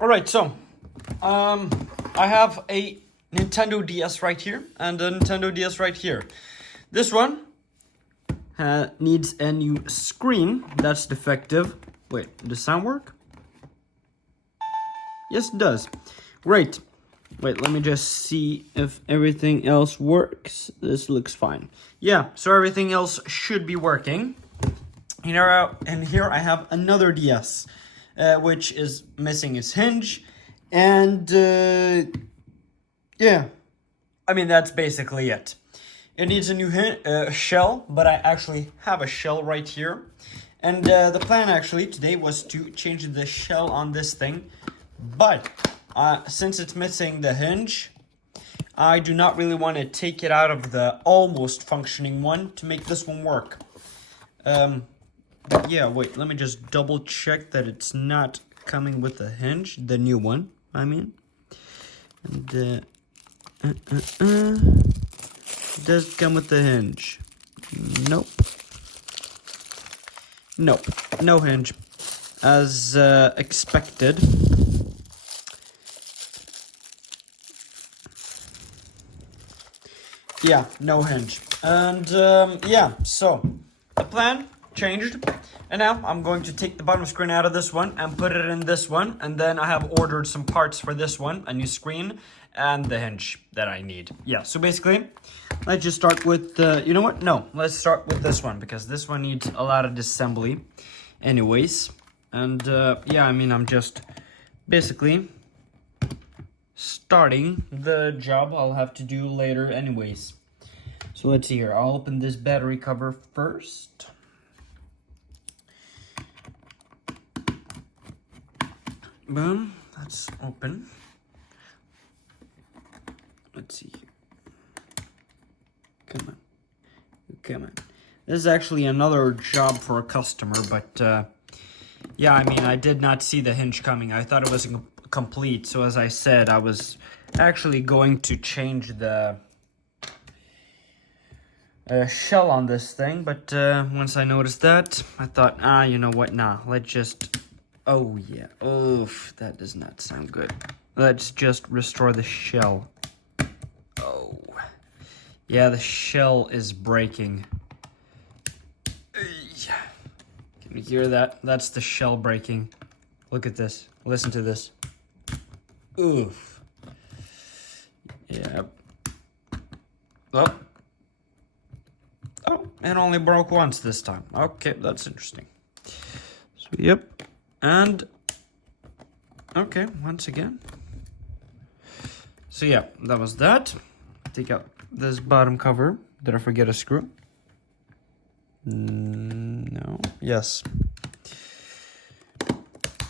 All right, so I have a Nintendo DS right here and a Nintendo DS right here. This one needs a new screen that's defective. Wait, does sound work? Yes, it does. Great. Wait, let me just see if everything else works. This looks fine. Yeah, so everything else should be working. And here I have another DS, which is missing its hinge. And, yeah. I mean, that's basically it. It needs a new shell, but I actually have a shell right here. And the plan actually today was to change the shell on this thing. But since it's missing the hinge, I do not really want to take it out of the almost functioning one to make this one work. Yeah, wait, let me just double check that it's not coming with the hinge, the new one, I mean. And, it does come with the hinge. Nope. Nope, no hinge, as expected. Yeah, no hinge. And yeah, so the plan changed. And now I'm going to take the bottom screen out of this one and put it in this one. And then I have ordered some parts for this one, a new screen and the hinge that I need. Yeah, so basically, let's just start with, you know what? No, let's start with this one because this one needs a lot of disassembly anyways. And yeah, I mean, I'm just basically starting the job I'll have to do later anyways. So let's see here. I'll open this battery cover first. Boom. That's open. Let's see here. Come on. Come on. This is actually another job for a customer, but yeah, I mean, I did not see the hinge coming. I thought it was complete. So as I said, I was actually going to change the shell on this thing, but once I noticed that, I thought, you know what, nah, let's just, oh yeah, oof, that does not sound good. Let's just restore the shell. Oh, yeah, the shell is breaking. Can you hear that? That's the shell breaking. Look at this, listen to this. Oof. Yeah. Oh. Oh, it only broke once this time. Okay, that's interesting. So, yep. And, okay, once again. So, yeah, that was that. Take out this bottom cover. Did I forget a screw? No. Yes.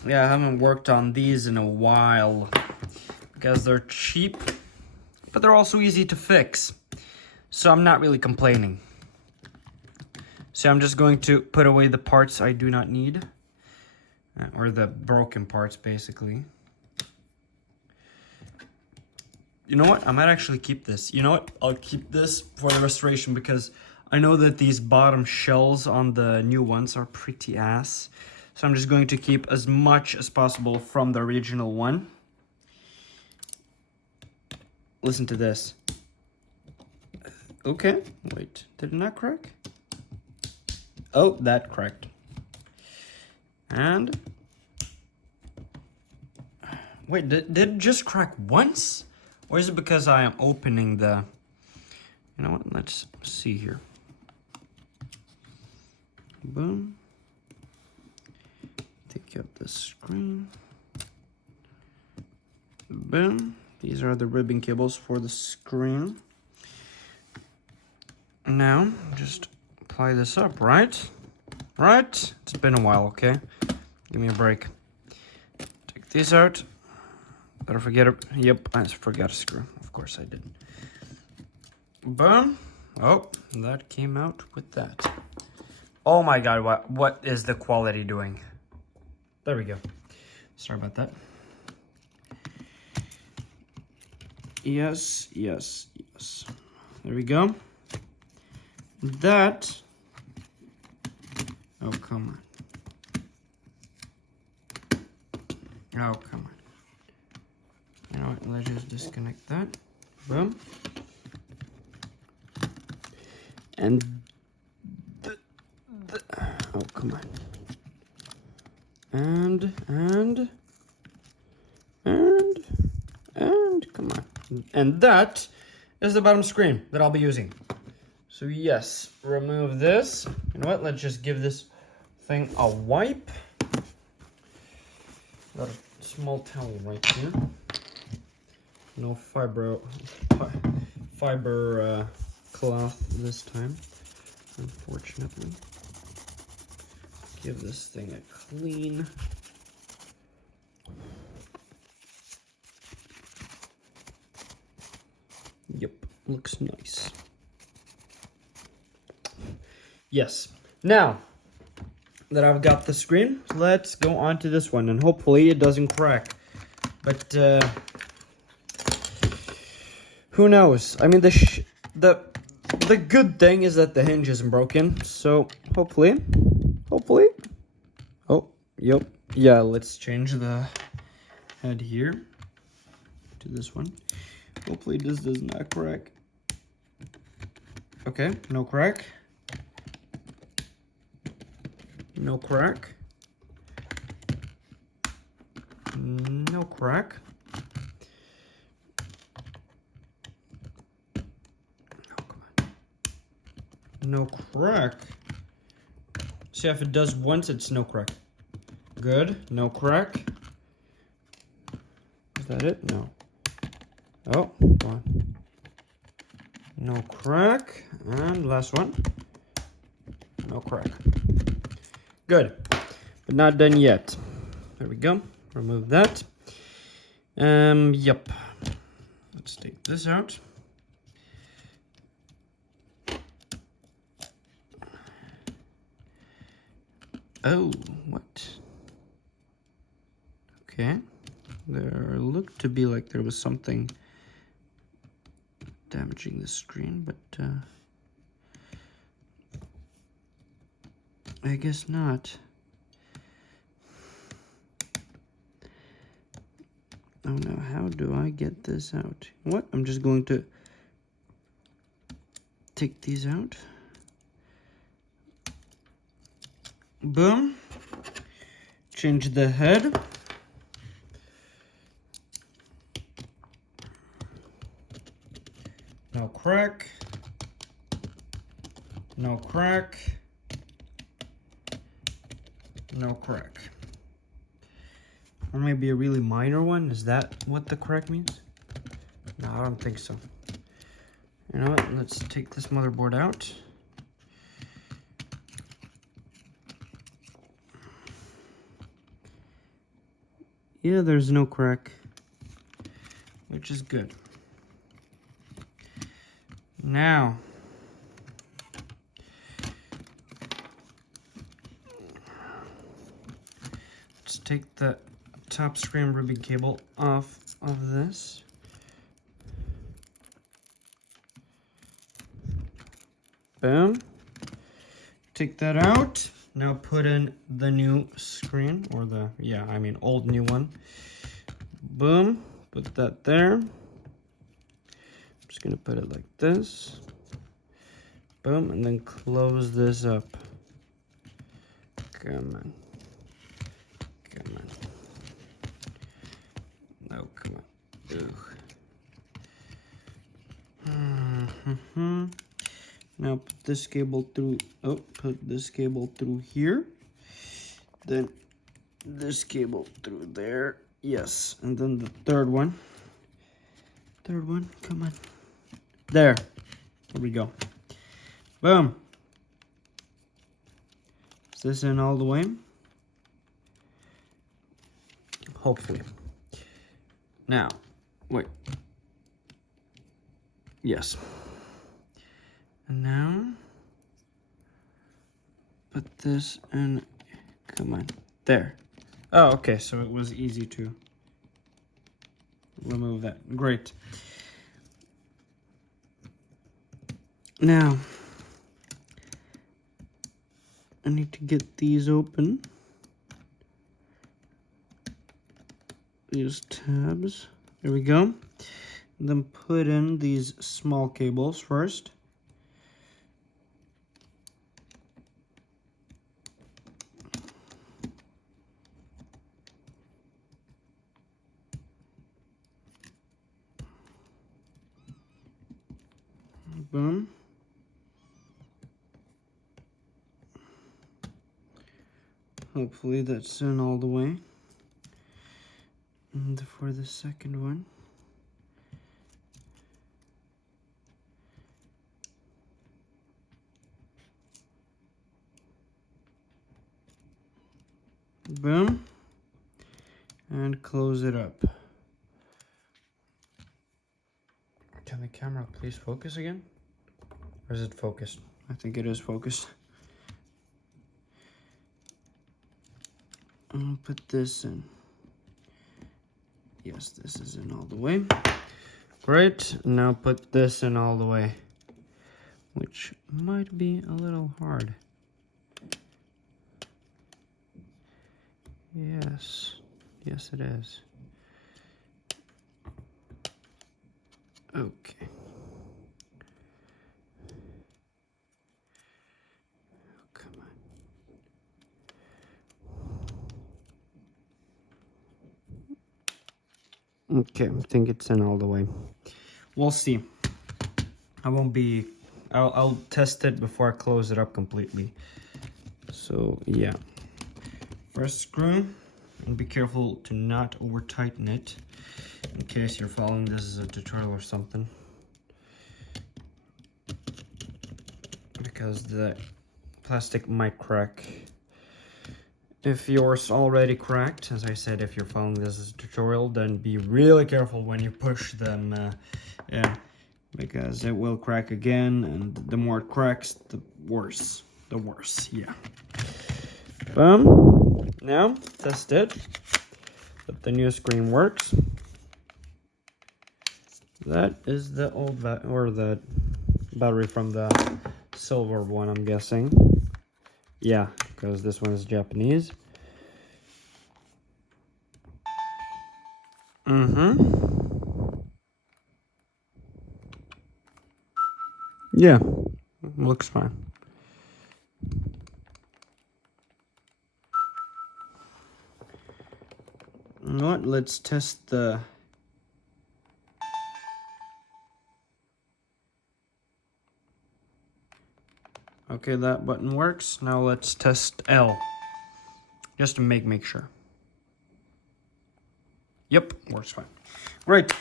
Yeah, I haven't worked on these in a while because they're cheap, but they're also easy to fix. So I'm not really complaining. So I'm just going to put away the parts I do not need. Or the broken parts, basically. You know what? I might actually keep this. You know what? I'll keep this for the restoration because I know that these bottom shells on the new ones are pretty ass. So I'm just going to keep as much as possible from the original one. Listen to this. Okay, wait, did it not crack? Oh, that cracked. And wait, did it just crack once? Or is it because I am opening the, you know what, let's see here. Boom. Take out the screen. Boom. These are the ribbon cables for the screen. Now, just apply this up, right? Right? It's been a while, okay? Give me a break. Take these out. Better forget it. Yep, I forgot a screw. Of course I didn't. Boom. Oh, that came out with that. Oh my god, what is the quality doing? There we go. Sorry about that. Yes, yes, yes. There we go. That. Oh, come on. Oh, come on. know what, let's just disconnect that. Boom. And oh, come on. And come on. And that is the bottom screen that I'll be using. So yes, remove this. You know what? Let's just give this thing a wipe. Got a small towel right here. No fiber cloth this time, unfortunately. Give this thing a clean. Yep, looks nice. Yes. Now that I've got the screen, let's go on to this one, and hopefully it doesn't crack. But who knows? I mean, the good thing is that the hinge isn't broken, so hopefully. Oh, yep. Yeah, let's change the head here to this one. Hopefully this does not crack. Okay, no crack. No crack. No crack. Oh, come on. No crack. See, if it does once, it's no crack. Good. No crack. Is that it? No. Oh, come on. No crack. And last one. No crack. Good. But not done yet. There we go. Remove that. Yep. Let's take this out. Oh, what? Okay. There looked to be like there was something damaging the screen, but I guess not. Oh no, how do I get this out? What? I'm just going to take these out. Boom. Change the head. No crack. No crack. No crack. Or maybe a really minor one. Is that what the crack means? No, I don't think so. You know what? Let's take this motherboard out. Yeah, there's no crack, which is good. Now, let's take the top screen ribbon cable off of this. Boom. Take that out. Now put in the new screen, or the, yeah, I mean old new one. Boom. Put that there. I'm just gonna put it like this. Boom, and then close this up. Come on. Come on. Oh, come on. Ugh. Now put this cable through, oh, put this cable through here. Then this cable through there. Yes, and then the third one. Third one, come on. There. Here we go. Boom. Is this in all the way? Hopefully. Now, wait. Yes. And now, put this in, come on, there. Oh, okay, so it was easy to remove that. Great. Now, I need to get these open. These tabs. There we go. Then put in these small cables first. Boom. Hopefully that's in all the way. And for the second one, boom, and close it up. Can the camera please focus again? Or is it focused? I think it is focused. I'll put this in. Yes, this is in all the way. Great, now put this in all the way, which might be a little hard. Yes, yes it is. Okay. Come on. Okay, I think it's in all the way. We'll see. I'll test it before I close it up completely. So yeah. First screw, and be careful to not over tighten it in case you're following this as a tutorial or something, because the plastic might crack. If yours already cracked, as I said, if you're following this as a tutorial, then be really careful when you push them, yeah, because it will crack again, and the more it cracks, the worse, yeah. Now, test it, that the new screen works. That is the old the battery from the silver one, I'm guessing. Yeah, because this one is Japanese. Yeah, looks fine. You know what? Let's test the... Okay, that button works. Now let's test L, just to make sure. Yep, works fine. Right.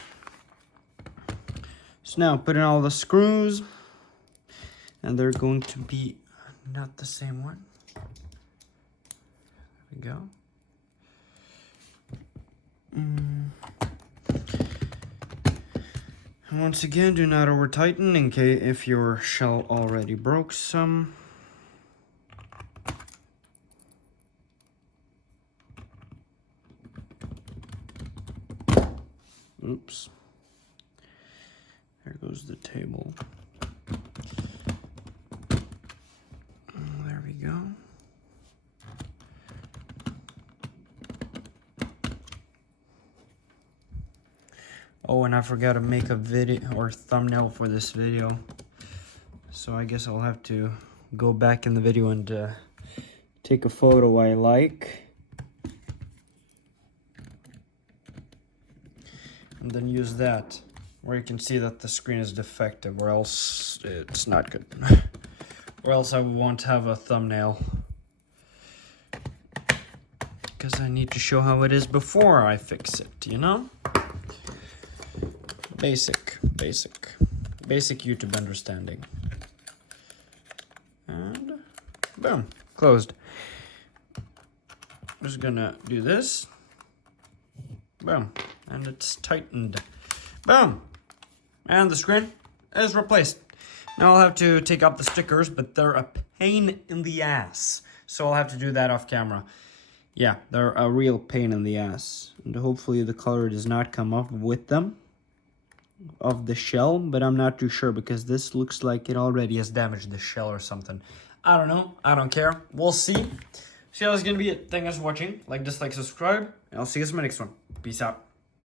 So now put in all the screws, and they're going to be not the same one. There we go. And once again, do not over tighten in case if your shell already broke some. Oops. There goes the table. There we go. Oh, and I forgot to make a video or thumbnail for this video. So I guess I'll have to go back in the video and take a photo I like. And then use that, where you can see that the screen is defective, or else it's not good. Or else I won't have a thumbnail. Because I need to show how it is before I fix it, you know? Basic YouTube understanding. And boom, closed. I'm just gonna do this. Boom, and it's tightened. Boom, and the screen is replaced. Now I'll have to take out the stickers, but they're a pain in the ass. So I'll have to do that off camera. Yeah, they're a real pain in the ass. And hopefully the color does not come up with them, of the shell, but I'm not too sure because this looks like it already has damaged the shell or something. I don't know. I don't care. We'll see. So yeah, that's gonna be it. Thank you guys for watching. Like, dislike, subscribe, and I'll see you guys in my next one. Peace out.